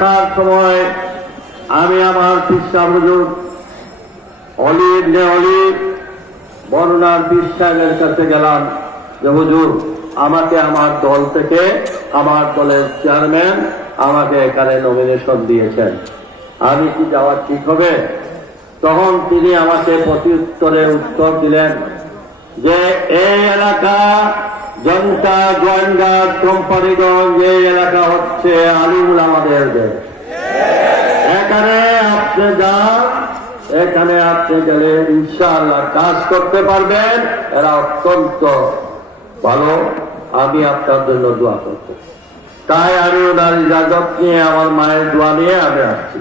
আসার সময় আমি আমার পিসা হুজুর অলির নে অলির বর্ণার সাহেবের কাছে গেলাম যে, হুজুর, আমাকে আমার দল থেকে আমার দলের চেয়ারম্যান আমাকে এখানে নমিনেশন দিয়েছেন। আমি কি যাওয়া ঠিক হবে? তখন তিনি আমাকে প্রতি উত্তরে উত্তর দিলেন যে এই এলাকা জনতা গোয়েন্দা কোম্পানিগঞ্জ এই এলাকা হচ্ছে, আলিমুল আমাদের এখানে আপনি যান, এখানে আপনি গেলে ইনশাআল্লাহ কাজ করতে পারবেন। এরা অত্যন্ত ভালো। আমি আপনার জন্য দোয়া করতে তাই আমি ওনার ইজাজত নিয়ে, আমার মায়ের দোয়া নিয়ে আমি আসছি।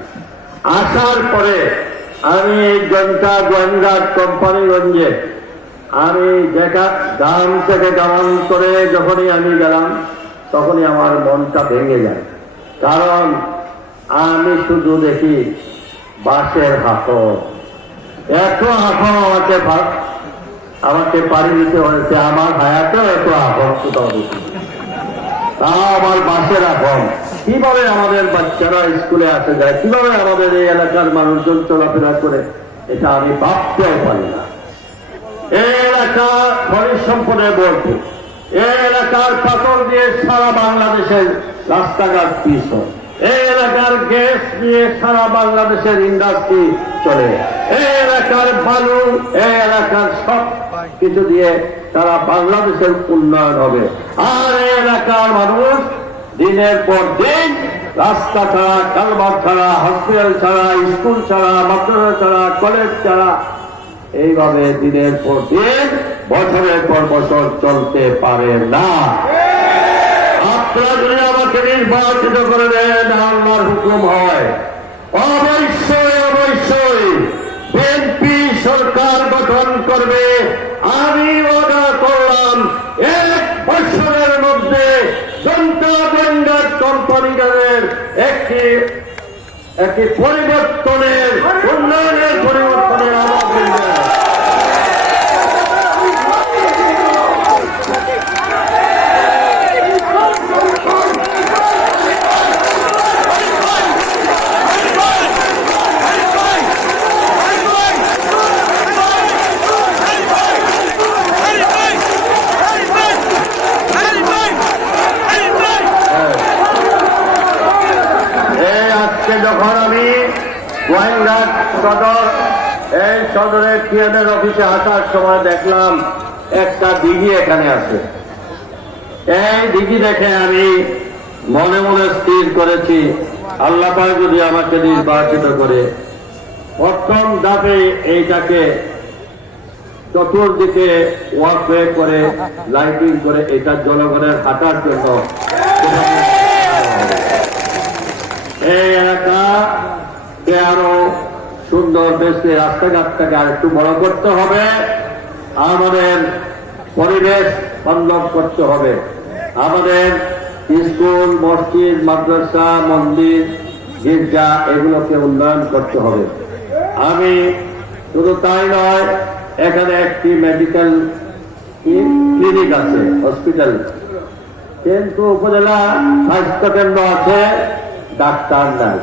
আসার পরে আমি এই জনতা গোয়েন্দা কোম্পানিগঞ্জে আমি গ্রাম থেকে গ্রাম করে যখনই আমি গেলাম, তখনই আমার মনটা ভেঙে যায়। কারণ আমি শুধু দেখি বাসের হাঁকর এত হাঁকর আমাকে আমাকে পাড়ি দিতে হয়েছে, আমার হায়াতেও এত দেখি তাও আমার বাসের এখন কীভাবে আমাদের বাচ্চারা স্কুলে আসে যায়, কীভাবে আমাদের এই এলাকার মানুষজন চলাফেরা করে, এটা আমি ভাবতেও পারি না। এলাকা খনিজ সম্পদে ভরপুর এলাকার পাথর দিয়ে সারা বাংলাদেশের রাস্তাঘাট পিস এলাকার গ্যাস দিয়ে সারা বাংলাদেশের ইন্ডাস্ট্রি চলে। এলাকার বালু এলাকার সব কিছু দিয়ে তারা বাংলাদেশের উন্নয়ন হবে। আর এলাকার মানুষ দিনের পর দিন রাস্তা ছাড়া কালবার ছাড়া, হসপিটাল ছাড়া, স্কুল ছাড়া, মাদ্রাসা ছাড়া, কলেজ ছাড়া এইভাবে দিনের পর দিন, বছরের পর বছর চলতে পারে না। আপনারা যদি আমাকে নির্বাচিত করে দেন হুকুম হয়। অবশ্যই অবশ্যই বিএনপি সরকার গঠন করবে। আমি অর্ডার করলাম, এক বছরের মধ্যে জনতা গোয়েন্দার কোম্পানিদের একটি একটি পরিবর্তনের, উন্নয়নের পরিবর্তনের আমাদের এই আজকে যখন আমি গোয়েন্দার সদর এই সদরের টিএমের অফিসে আসার সময় দেখলাম একটা দিঘি এখানে আছে। এই দিঘি দেখে আমি মনে মনে স্থির করেছি, আল্লাহ যদি আমাকে নির্বাচিত করে। প্রথম ধাপে এইটাকে চতুর্দিকে ওয়াকওয়ে করে, লাইটিং করে এটা জনগণের হাঁটার জন্য এই এলাকাকে আরও সুন্দর বেশি রাস্তাঘাটটাকে আর একটু বড় করতে হবে। আমাদের পরিবেশ বান্ধব করতে হবে। আমাদের স্কুল, মসজিদ, মাদ্রাসা, মন্দির, গির্জা এগুলোকে উন্নয়ন করতে হবে। আমি শুধু তাই নয়, এখানে একটি মেডিকেল ক্লিনিক আছে হসপিটাল কিন্তু উপজেলা স্বাস্থ্য কেন্দ্র আছে, ডাক্তার নাই,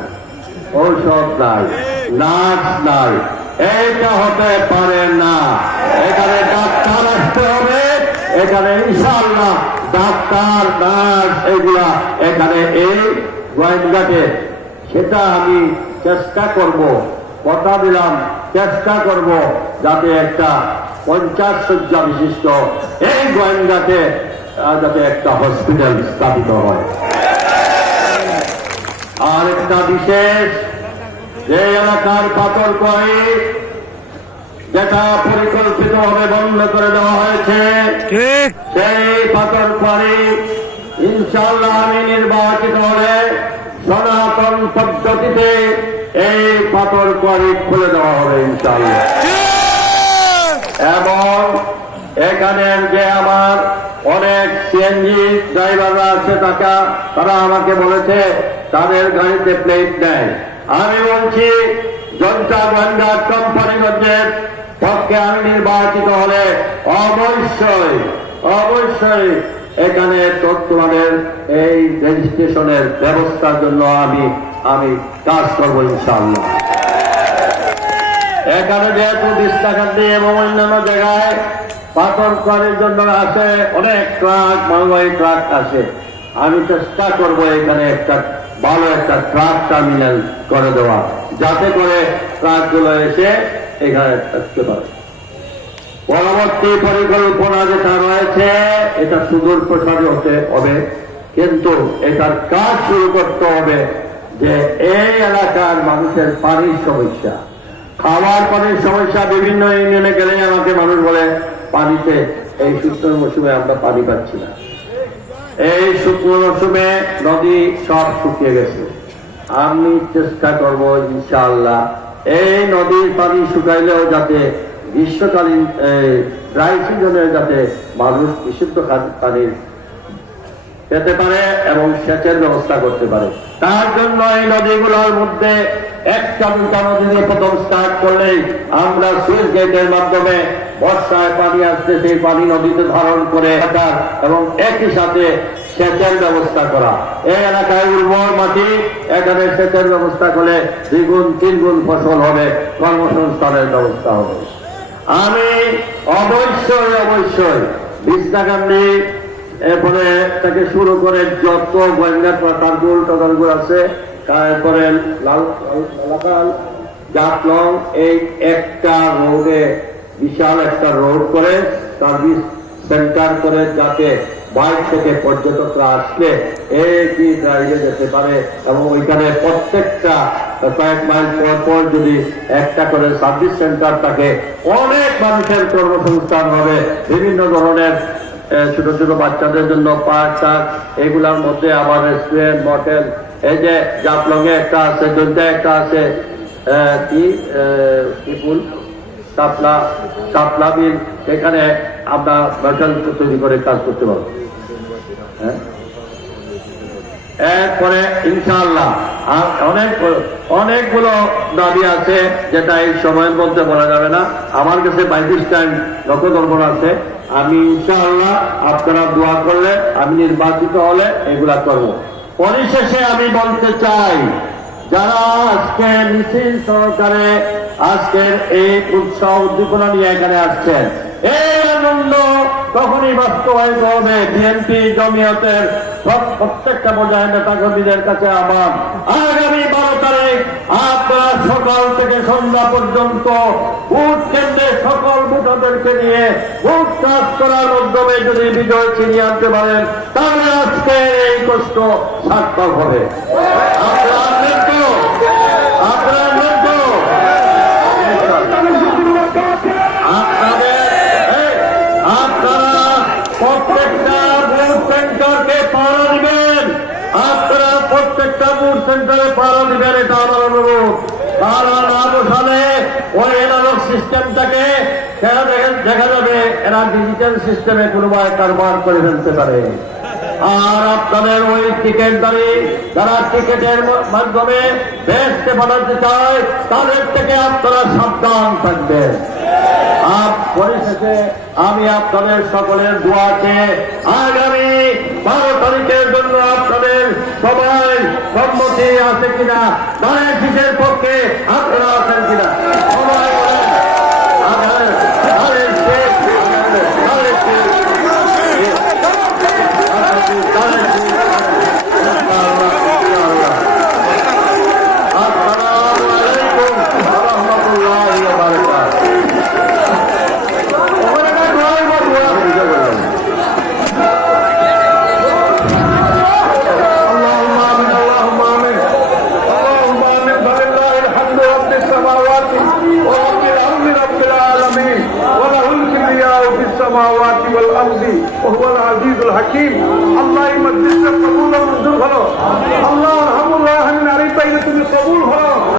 ঔষধ নাই। নার্স এইটা হতে পারে না। এখানে ডাক্তার আসতে হবে এখানে ইনশাল্লাহ ডাক্তার নার্স এগুলা এখানে এই সেটা আমি চেষ্টা করব কথা দিলাম চেষ্টা করব যাতে একটা পঞ্চাশ শয্যা বিশিষ্ট এই গোয়েন্দাকে আহ, যাতে একটা হসপিটাল স্থাপিত হয়। আর একটা বিশেষ যে এলাকার পাথর করে যেটা পরিকল্পিত ভাবে বন্ধ করে দেওয়া হয়েছে সেই পাথর করে ইনশাল্লাহ আমি নির্বাচিত হলে সনাতন পদ্ধতিতে এই পাথর কোয়ারি খুলে দেওয়া হবে ইনশাল্লাহ এবং এখানের যে আমার অনেক সিএনজি ড্রাইভাররা আছে টাকা তারা আমাকে বলেছে তাদের গাড়িতে প্লেট নেয় আমি বলছি জনতা গোয়েন্দা কোম্পানিগঞ্জের পক্ষে আমি নির্বাচিত হলে অবশ্যই অবশ্যই এখানে তোমাদের এই রেজিস্ট্রেশনের ব্যবস্থার জন্য আমি আমি কাজ করব ইনশাআল্লাহ। এখানে যেহেতু বিস্তাকান্তি এবং অন্যান্য জায়গায় পাথর করার জন্য আসে অনেক ট্রাক মালবাহী ট্রাক আসে আমি চেষ্টা করব এখানে একটা ভালো একটা ট্রাক টার্মিনাল করে দেওয়া। যাতে করে ট্রাকগুলো এসে এখানে থাকতে পারে। পরবর্তী পরিকল্পনা যেটা রয়েছে, এটা সুদূর প্রসারী হতে হবে, কিন্তু এটার কাজ শুরু করতে হবে যে এই এলাকার মানুষের পানির সমস্যা। খাওয়ার পানির সমস্যা বিভিন্ন ইউনিয়নে গেলে আমাকে মানুষ বলে, পানিতে এই শুকনো মৌসুমে আমরা পানি পাচ্ছি না। এই শুকনো মৌসুমে নদী সব শুকিয়ে গেছে। আমি চেষ্টা করব, ইনশাআল্লাহ। এই নদীর পানি শুকাইলেও যাতে গ্রীষ্মকালীন ড্রাই সিজনে যাতে মানুষ বিশুদ্ধ পানির পেতে পারে এবং সেচের ব্যবস্থা করতে পারে। তার জন্য এই নদীগুলোর মধ্যে একটা দুটা নদীতে প্রথম স্টার্ট করলেই আমরা সুইচ গেটের মাধ্যমে বর্ষায় পানি আসছে, সেই পানি নদীতে ধারণ করে এবং একই সাথে সেচের ব্যবস্থা করা। এই এলাকায় উর্বর মাটি, এখানে সেচের ব্যবস্থা করলে দ্বিগুণ, তিনগুণ ফসল হবে, কর্মসংস্থানের ব্যবস্থা হবে। আমি অবশ্যই অবশ্যই বিষ্ণাকান্দি এরপরে থেকে শুরু করে যত গোয়েন্দা টারগুল টারগুল আছে, তারপরে লাল লাল জাতলং এই একটা রোডে, বিশাল একটা রোড করে সার্ভিস সেন্টার করে যাতে বাইরে থেকে পর্যটকরা আসলে একই ড্রাইভে যেতে পারে এবং ওইখানে প্রত্যেকটা কয়েক মাইল পর পর যদি একটা করে সার্ভিস সেন্টার থাকে, অনেক মানুষের কর্মসংস্থান হবে। বিভিন্ন ধরনের ছোট ছোট বাচ্চাদের জন্য পার্ক টার্ক এগুলার মধ্যে আবার রেস্টুরেন্ট হোটেল এই যে জাপলং এ একটা আছে দন্তা একটা আছে কি কি ফুল? শাপলা শাপলা বিল এখানে আমরা হোটেল তৈরি করে কাজ করতে পারব। হ্যাঁ? এরপরে ইনশাআল্লাহ আর অনেক, অনেকগুলো দাবি আছে যেটা এই সময়ের মধ্যে বলা যাবে না। আমার কাছে বাইশ টাইম লক্ষ্য দর্পণ আছে। আমি ইনশাআল্লাহ আপনারা দোয়া করলে, আমি নির্বাচিত হলে এগুলা করব। পরিশেষে আমি বলতে চাই, যারা আজকে মিছিল সহকারে আজকের এই উৎসাহ উদ্দীপনা নিয়ে এখানে আসছেন। এই আনন্দ তখনই বাস্তবায়িত হবে। বিএনপি জমিয়তের প্রত্যেকটা পর্যায়ে কাছে আগামী বারো তারিখ আপনারা সকাল থেকে সন্ধ্যা পর্যন্ত ভোট কেন্দ্রে সকল ভোটারদেরকে নিয়ে কাজ করার মাধ্যমে যদি বিজয় ছিনিয়ে আনতে পারেন, তাহলে আজকে এই কষ্ট সার্থক হবে। বুথ সেন্টারে দিবেন, এটা আমার অনুরোধ। তারা না বসালে ওই এনালগ সিস্টেমটাকে দেখা যাবে এরা ডিজিটাল সিস্টেমে কোনো কারবার করে ফেলতে পারে। আর আপনাদের ওই টিকিট দাঁড়ি যারা টিকিটের মাধ্যমে বেসতে বানাতে চায়, তাদের থেকে আপনারা সাবধান থাকবেন। পরিশেষে আমি আপনাদের সকলের দোয়াকে আগামী বারো তারিখের জন্য আপনাদের সবাই সম্মতি আছে কিনা দাঁড়িয়ে পক্ষে আপনারা আছেন কিনা?